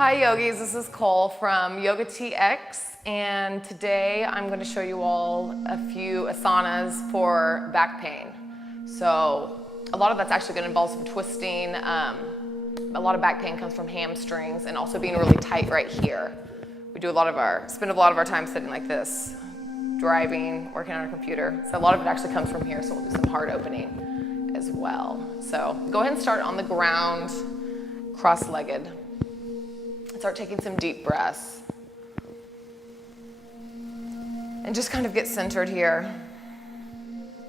Hi yogis, this is Cole from Yoga TX, and today I'm going to show you all a few asanas for back pain. So a lot of that's actually going to involve some twisting. A lot of back pain comes from hamstrings and also being really tight right here. We spend a lot of our time sitting like this, driving, working on our computer. So a lot of it actually comes from here, so we'll do some heart opening as well. So go ahead and start on the ground, cross-legged. Start taking some deep breaths. And just kind of get centered here.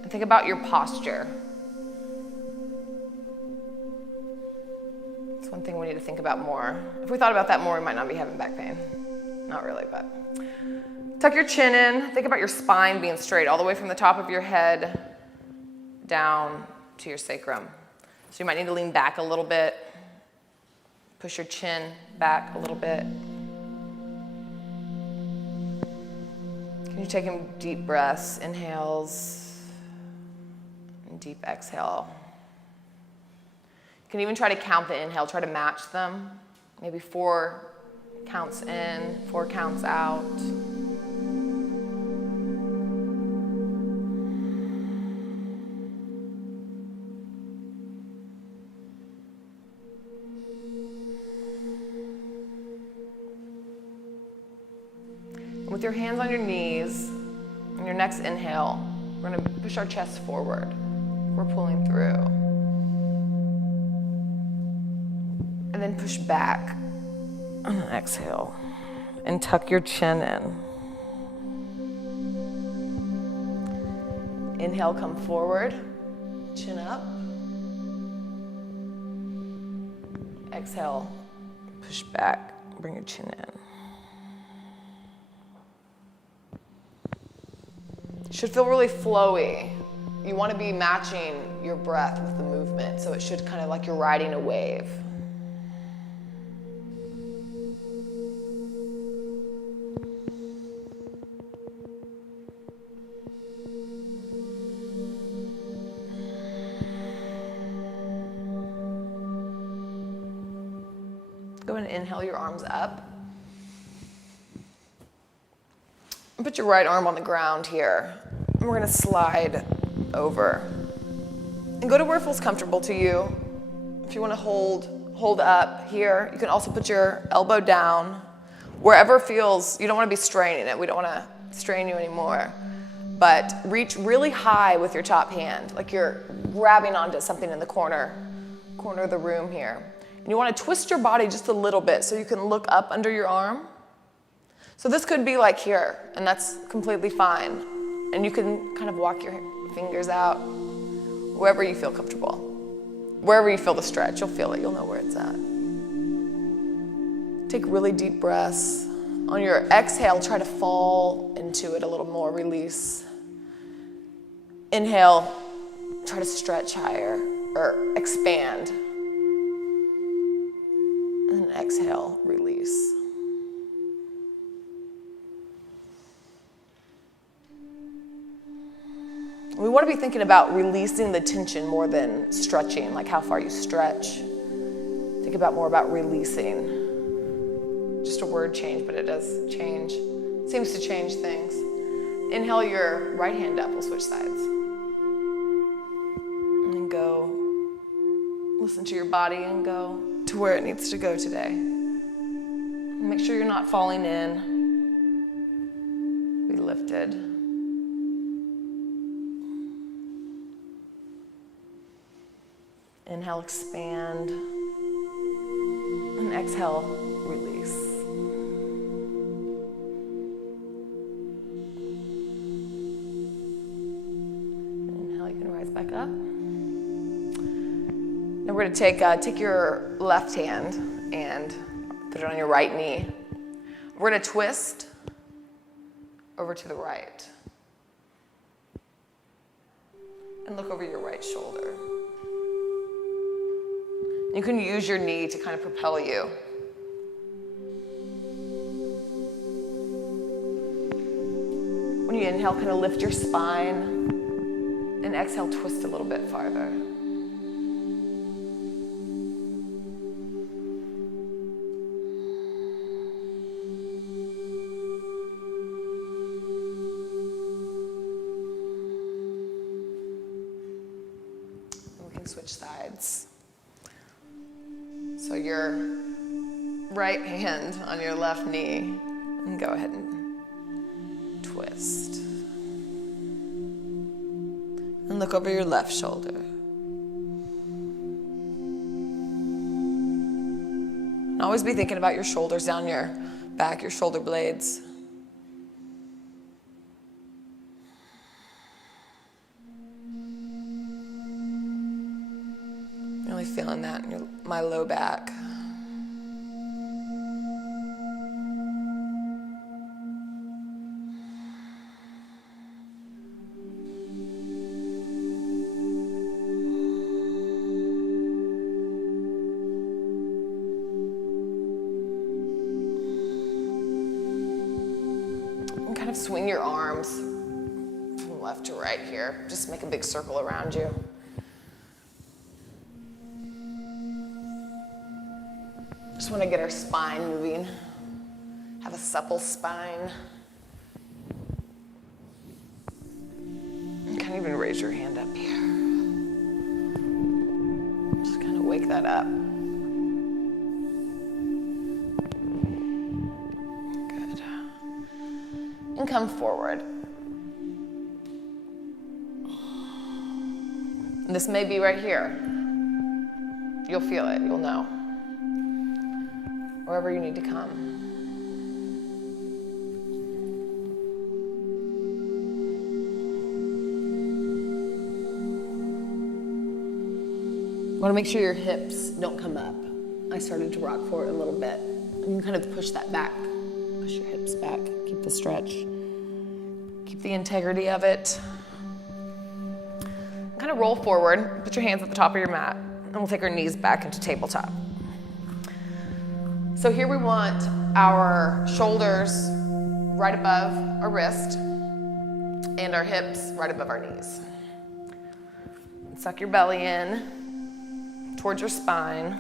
And think about your posture. It's one thing we need to think about more. If we thought about that more, we might not be having back pain. Not really, but. Tuck your chin in. Think about your spine being straight all the way from the top of your head down to your sacrum. So you might need to lean back a little bit. Push your chin back a little bit. Can you take in deep breaths, inhales, and deep exhale. You can even try to count the inhale, try to match them. Maybe 4 counts in, 4 counts out. With your hands on your knees, on your next inhale, we're going to push our chest forward. We're pulling through. And then push back on an exhale. And tuck your chin in. Inhale, come forward. Chin up. Exhale, push back. Bring your chin in. Should feel really flowy. You want to be matching your breath with the movement, so it should kind of like you're riding a wave. Go ahead and inhale your arms up. Put your right arm on the ground here. And we're going to slide over. And go to where it feels comfortable to you. If you want to hold up here, you can also put your elbow down. Wherever feels, you don't want to be straining it. We don't want to strain you anymore. But reach really high with your top hand, like you're grabbing onto something in the corner of the room here. And you want to twist your body just a little bit so you can look up under your arm. So this could be like here, and that's completely fine. And you can kind of walk your fingers out wherever you feel comfortable. Wherever you feel the stretch, you'll feel it, you'll know where it's at. Take really deep breaths. On your exhale, try to fall into it a little more, release. Inhale, try to stretch higher, or expand. And then exhale, release. We want to be thinking about releasing the tension more than stretching, like how far you stretch. Think about more about releasing. Just a word change, but it does change. Seems to change things. Inhale your right hand up. We'll switch sides. And then go. Listen to your body and go to where it needs to go today. And make sure you're not falling in. Be lifted. Inhale, expand, and exhale, release. Inhale, you can rise back up. Now we're going to take your left hand and put it on your right knee. We're going to twist over to the right. And look over your right shoulder. You can use your knee to kind of propel you. When you inhale, kind of lift your spine, and exhale, twist a little bit farther. can switch sides. So your right hand on your left knee, and go ahead and twist. And look over your left shoulder. And always be thinking about your shoulders down your back, your shoulder blades. Really feeling that in my low back. And kind of swing your arms from left to right here. Just make a big circle around you. Just want to get our spine moving. Have a supple spine. You can even raise your hand up here. Just kind of wake that up. Good. And come forward. And this may be right here. You'll feel it, you'll know. Wherever you need to come. Want to make sure your hips don't come up. I started to rock forward a little bit. And you kind of push that back. Push your hips back. Keep the stretch. Keep the integrity of it. Kind of roll forward. Put your hands at the top of your mat. And we'll take our knees back into tabletop. So here we want our shoulders right above our wrist and our hips right above our knees. Suck your belly in towards your spine.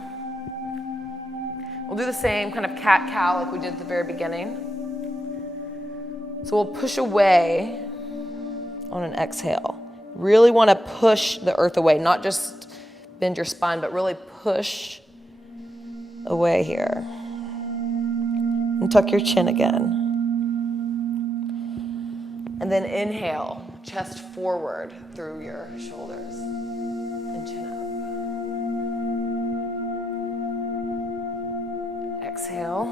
We'll do the same kind of cat-cow like we did at the very beginning. So we'll push away on an exhale. Really want to push the earth away, not just bend your spine, but really push away here. And tuck your chin again. And then inhale, chest forward through your shoulders and chin up. Exhale.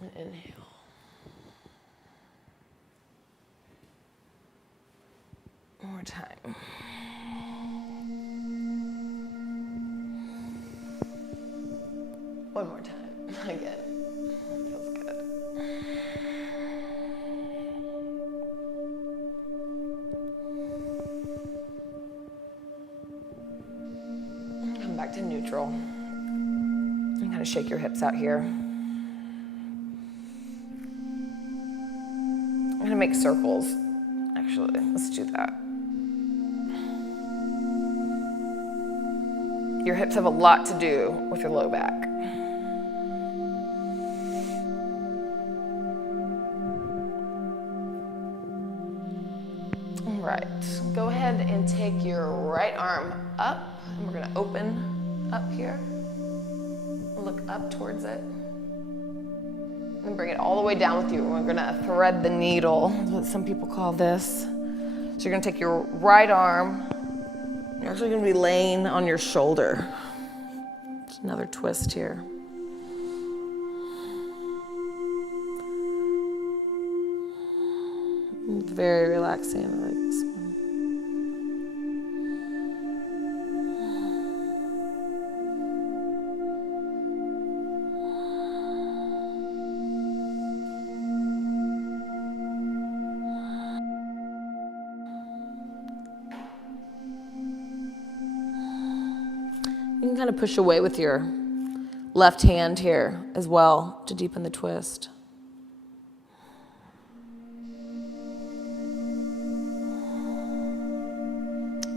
And inhale. One more time. One more time, again. Feels good. And come back to neutral. And kind of shake your hips out here. I'm gonna make circles. Actually, let's do that. Your hips have a lot to do with your low back. Right, go ahead and take your right arm up, and we're gonna open up here. Look up towards it. And bring it all the way down with you. We're gonna thread the needle, that's what some people call this. So you're gonna take your right arm, you're actually gonna be laying on your shoulder. Just another twist here. Very relaxing, I like this one. You can kind of push away with your left hand here as well to deepen the twist.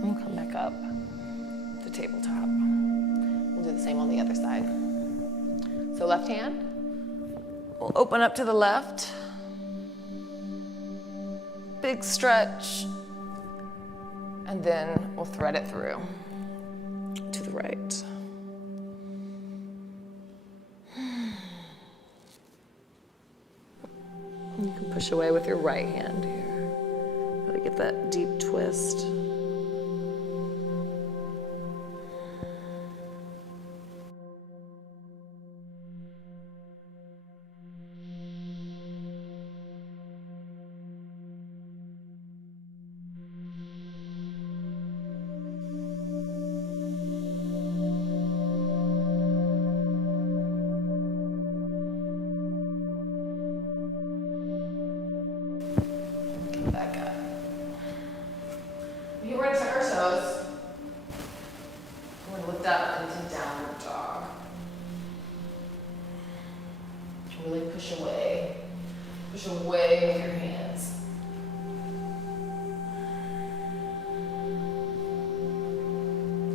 We'll come back up to tabletop. We'll do the same on the other side. So left hand, we'll open up to the left. big stretch. And then we'll thread it through to the right. You can push away with your right hand here. Really get that deep twist. Back up. Here we're going to tuck our toes. We're going to lift up into downward dog. Really push away. Push away with your hands.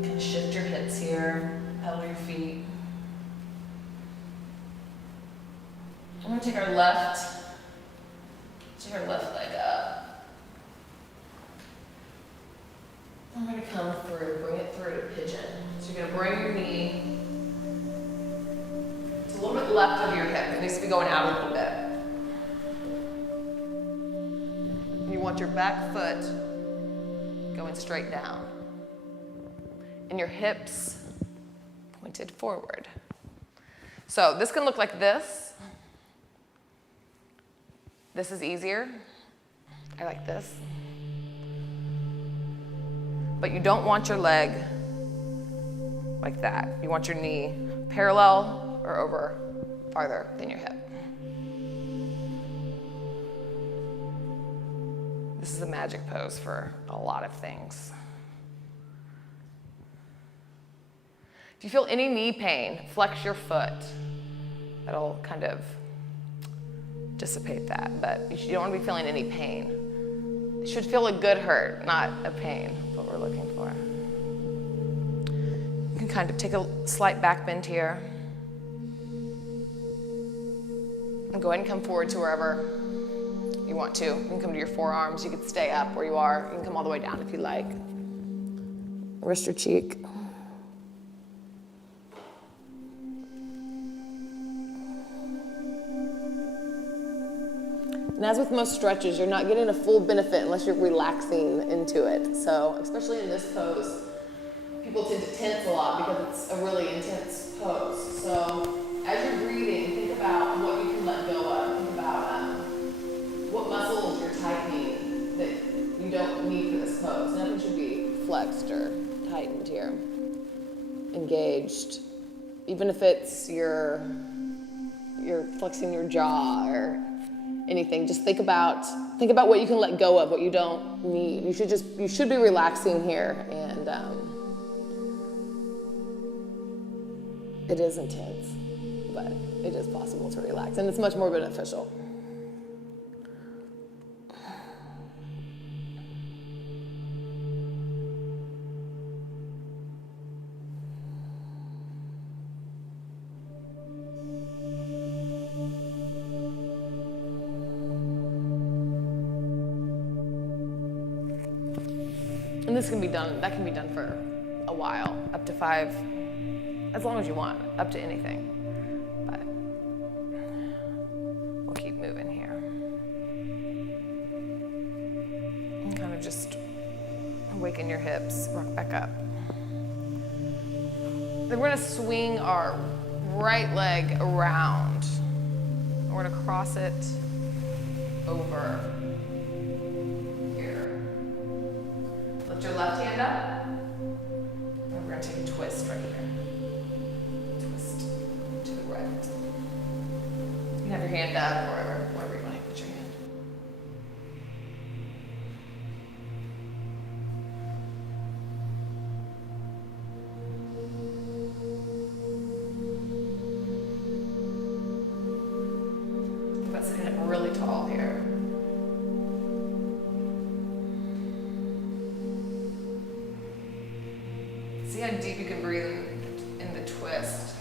Kind of shift your hips here, pedal your feet. I'm going to take our left leg up. I'm going to come through, bring it through to pigeon. So you're going to bring your knee to a little bit left of your hip. It needs to be going out a little bit. You want your back foot going straight down. And your hips pointed forward. So this can look like this. This is easier. I like this. But you don't want your leg like that. You want your knee parallel or over farther than your hip. This is a magic pose for a lot of things. If you feel any knee pain, flex your foot. That'll kind of dissipate that, but you don't want to be feeling any pain. It should feel a good hurt, not a pain, what we're looking for. You can kind of take a slight back bend here. And go ahead and come forward to wherever you want to. You can come to your forearms. You can stay up where you are. You can come all the way down if you like. Rest your cheek. And as with most stretches, you're not getting a full benefit unless you're relaxing into it. So, especially in this pose, people tend to tense a lot because it's a really intense pose. So, as you're breathing, think about what you can let go of. Think about what muscles you're tightening that you don't need for this pose. Nothing should be flexed or tightened here. Engaged. Even if it's you're flexing your jaw or anything, just think about what you can let go of, what you don't need. You should be relaxing here, and it is intense, but it is possible to relax, and it's much more beneficial. And this can be done, that can be done for a while, up to 5, as long as you want, up to anything. But we'll keep moving here. And kind of just awaken your hips, rock back up. Then we're gonna swing our right leg around. We're gonna cross it over. Lift your left hand up, and we're going to take a twist right here. Twist to the right. You can have your hand up or wherever you want to put your hand. Think about sitting up really tall here. See how deep you can breathe in the twist.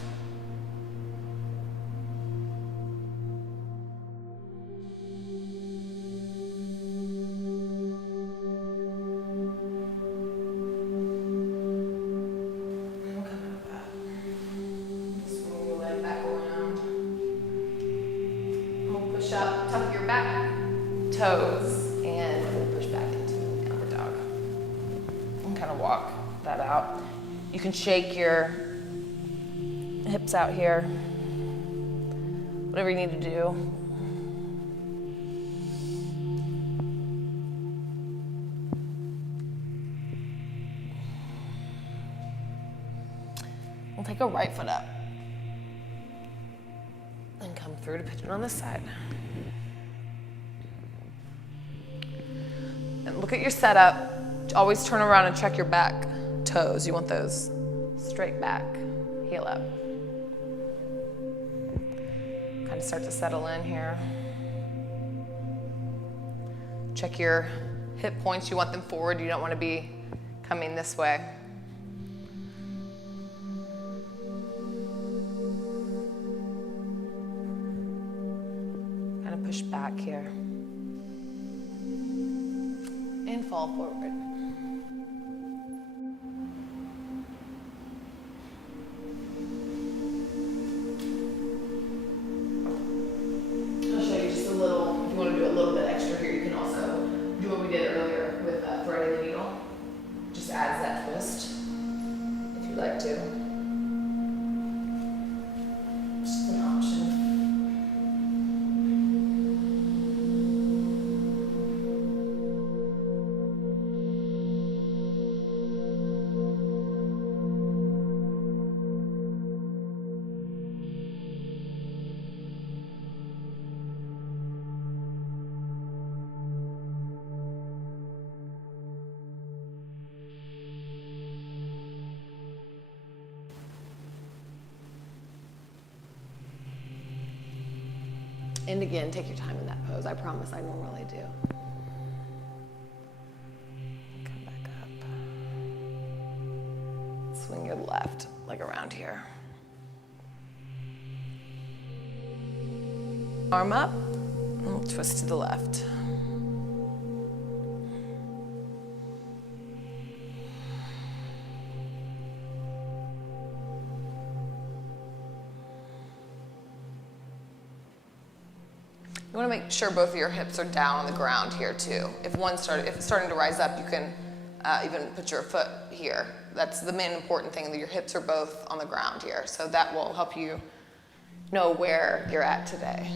toes and we'll push back into downward dog. And kind of walk that out. You can shake your hips out here. Whatever you need to do. We'll take a right foot up and come through to pigeon on this side. And look at your setup. Always turn around and check your back toes. You want those straight back, heel up. Kind of start to settle in here. Check your hip points. You want them forward. You don't want to be coming this way. Kind of push back here. And fall forward. I'll show you just a little, if you want to do a little bit extra here, you can also do what we did earlier with threading the needle. Just adds that twist, if you'd like to. Just an option. And again, take your time in that pose. I promise I normally do. Come back up. Swing your left leg around here. Arm up, and we'll twist to the left. You want to make sure both of your hips are down on the ground here too. If it's starting to rise up, you can even put your foot here. That's the main important thing, that your hips are both on the ground here. So that will help you know where you're at today.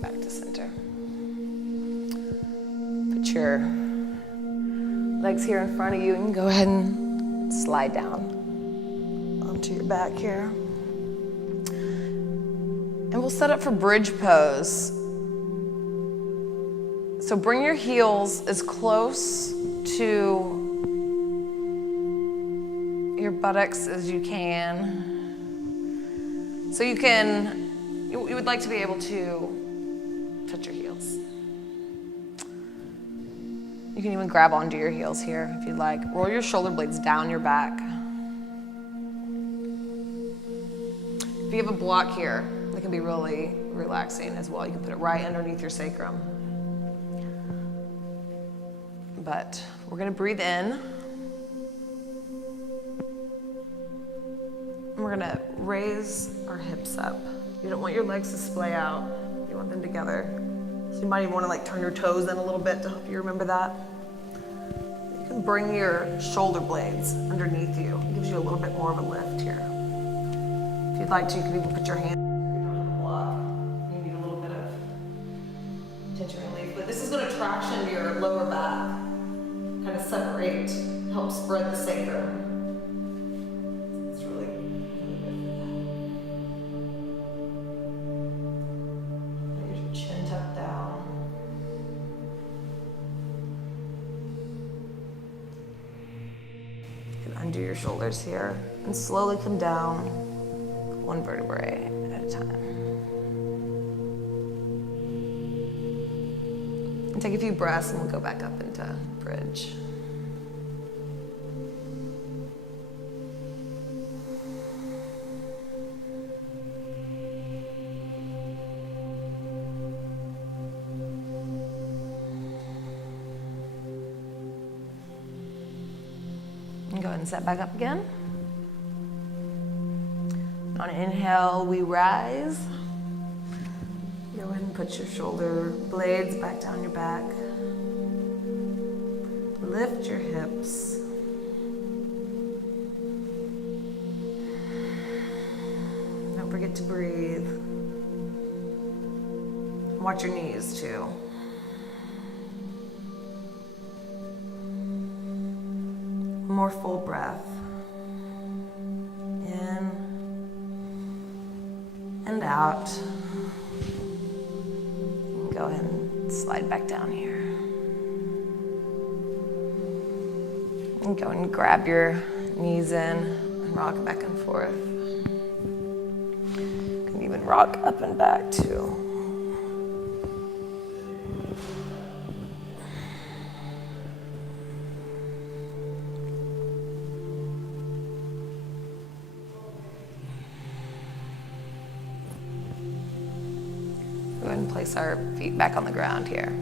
Back to center. Put your legs here in front of you and go ahead and slide down onto your back here. And we'll set up for bridge pose. So bring your heels as close to your buttocks as you can. So you would like to be able to touch your heels. You can even grab onto your heels here if you'd like. Roll your shoulder blades down your back. If you have a block here, it can be really relaxing as well. You can put it right underneath your sacrum. But we're gonna breathe in. And we're gonna raise our hips up. You don't want your legs to splay out. You want them together. So you might even want to turn your toes in a little bit to help you remember that. You can bring your shoulder blades underneath you. It gives you a little bit more of a lift here. If you'd like to, you can even put your hand on the block. You need a little bit of tension relief. But this is going to traction your lower back, kind of separate, help spread the sacrum. It's really good. Chin tucked down. You can undo your shoulders here and slowly come down one vertebrae at a time. And take a few breaths and we'll go back up into bridge. And go ahead and set back up again. On an inhale, we rise. Go ahead and put your shoulder blades back down your back. Lift your hips. Don't forget to breathe. Watch your knees too. More full breath. In and out. Go ahead and slide back down here. And go and grab your knees in and rock back and forth. You can even rock up and back too. Go ahead and place our feet back on the ground here.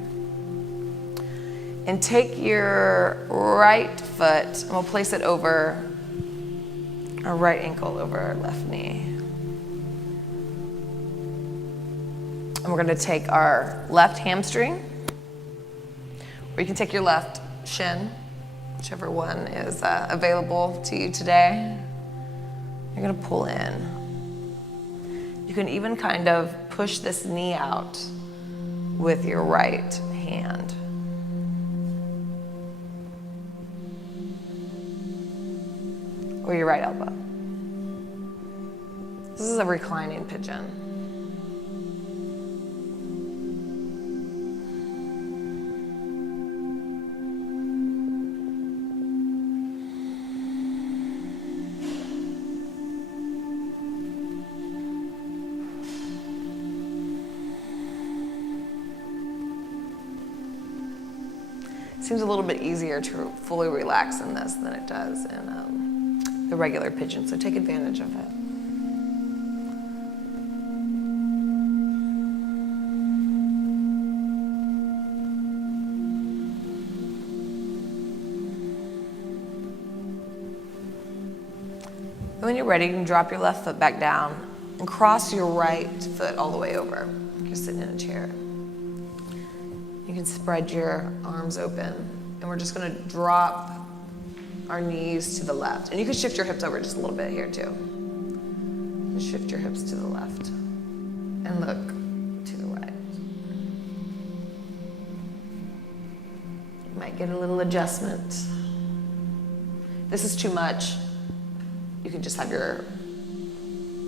And take your right foot and we'll place it over our right ankle over our left knee. And we're going to take our left hamstring, or you can take your left shin, whichever one is available to you today. You're going to pull in. You can even kind of push this knee out with your right hand. Or your right elbow. This is a reclining pigeon. Seems a little bit easier to fully relax in this than it does in the regular pigeon, so take advantage of it. And when you're ready, you can drop your left foot back down and cross your right foot all the way over. You're sitting in a chair. You can spread your arms open, and we're just gonna drop our knees to the left. And you can shift your hips over just a little bit here too. Just shift your hips to the left and look to the right. You might get a little adjustment. If this is too much, you can just have your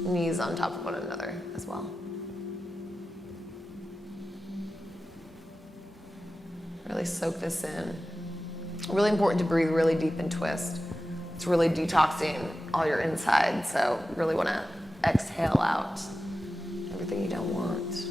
knees on top of one another as well. Really soak this in. Really important to breathe really deep and twist. It's really detoxing all your insides, so you really want to exhale out everything you don't want.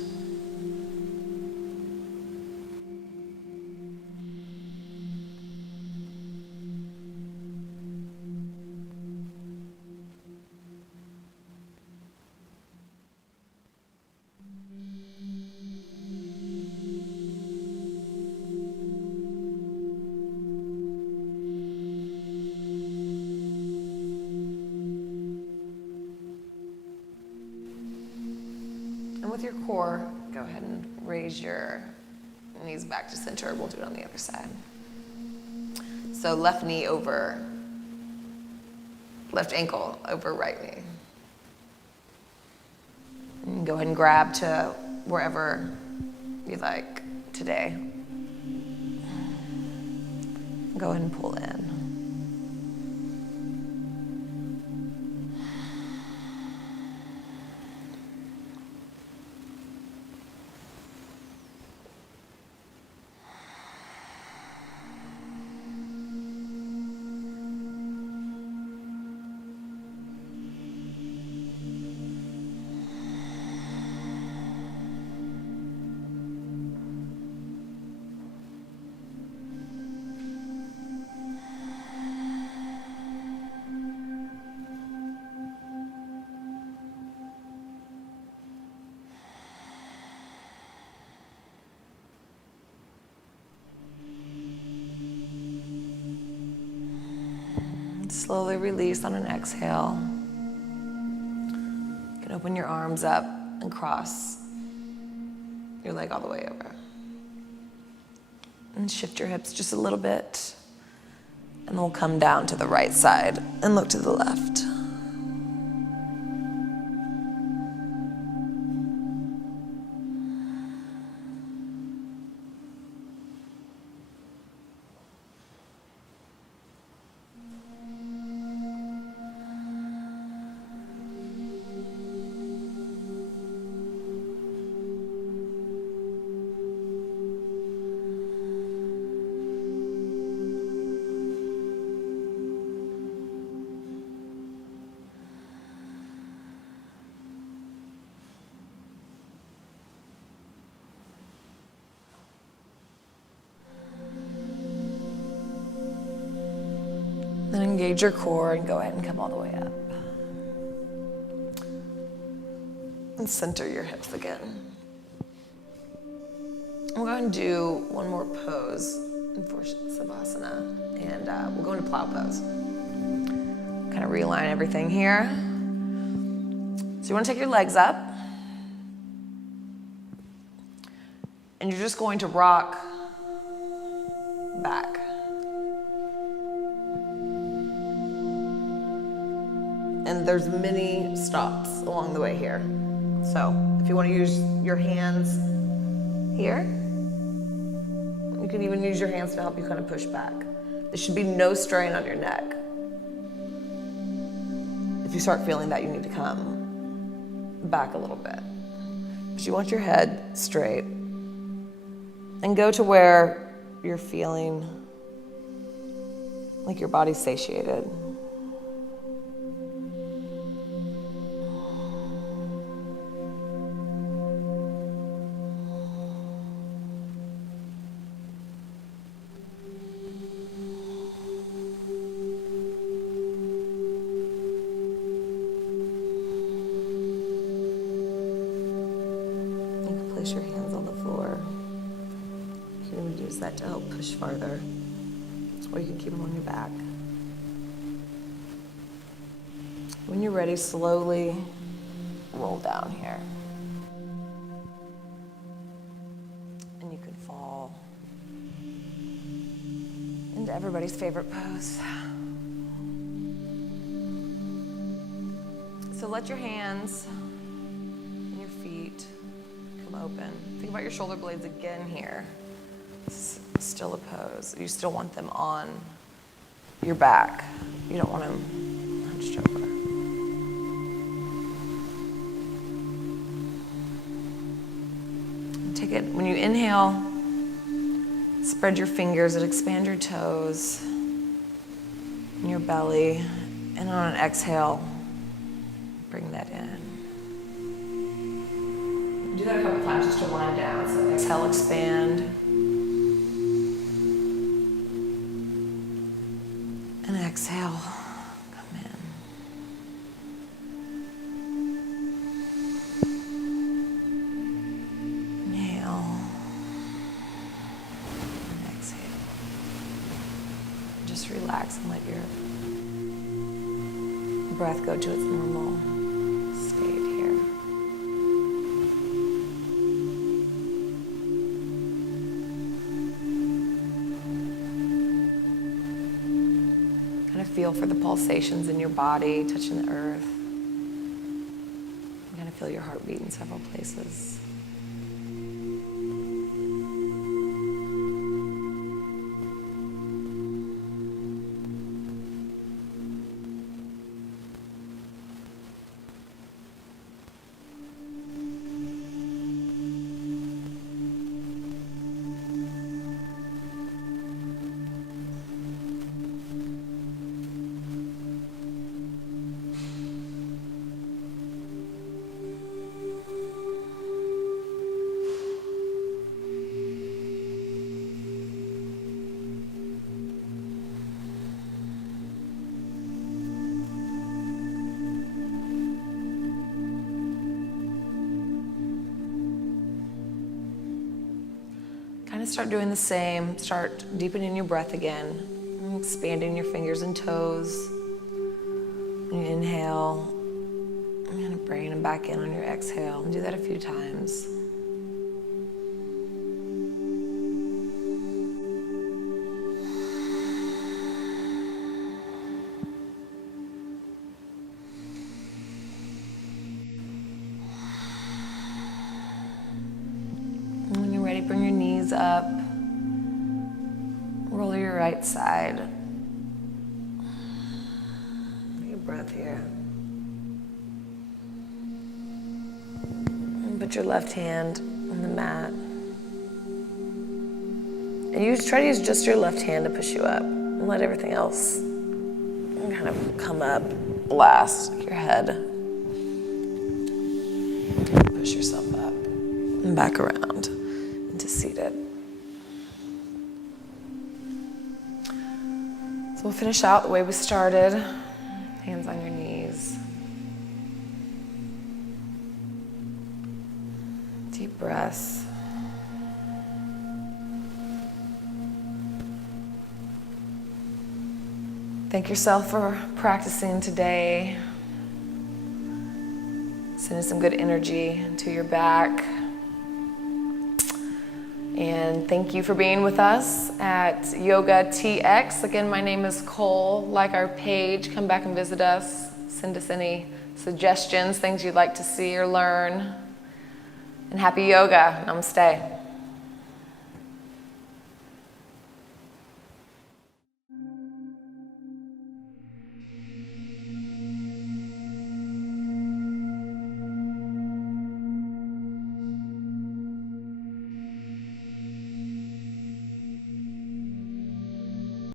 With your core, go ahead and raise your knees back to center. We'll do it on the other side. So left knee over, left ankle over right knee. And go ahead and grab to wherever you like today. Go ahead and pull in. Slowly release on an exhale. You can open your arms up and cross your leg all the way over. And shift your hips just a little bit. And then we'll come down to the right side and look to the left. Then engage your core and go ahead and come all the way up. And center your hips again. We're going to do one more pose for Savasana, and we'll go into plow pose. Kind of realign everything here. So you want to take your legs up, and you're just going to rock back. And there's many stops along the way here. So if you want to use your hands here, you can even use your hands to help you kind of push back. There should be no strain on your neck. If you start feeling that, you need to come back a little bit. But you want your head straight. And go to where you're feeling like your body's satiated. Place your hands on the floor. You can even use that to help push farther. Or you can keep them on your back. When you're ready, slowly roll down here. And you can fall into everybody's favorite pose. So let your hands and your feet open. Think about your shoulder blades again here. This is still a pose. You still want them on your back. You don't want them hunched over. Take it, when you inhale, spread your fingers and expand your toes in your belly. And on an exhale, bring that in. Do that a couple times just to wind down. So exhale, expand. And exhale, come in. Inhale. And exhale. Just relax and let your breath go to its normal state here. Feel for the pulsations in your body, touching the earth. You're gonna feel your heartbeat in several places. Start doing the same. Start deepening your breath again, expanding your fingers and toes. You inhale, I'm gonna bring them back in on your exhale. Do that a few times. And when you're ready, bring your knees up. Roll your right side. Take a breath here. And put your left hand on the mat. And you try to use just your left hand to push you up. And let everything else kind of come up last, like your head. Push yourself up and back around into seated. So we'll finish out the way we started. Hands on your knees. Deep breaths. Thank yourself for practicing today. Sending some good energy into your back. And thank you for being with us at Yoga TX. Again, my name is Cole. Like our page, come back and visit us. Send us any suggestions, things you'd like to see or learn. And happy yoga. Namaste.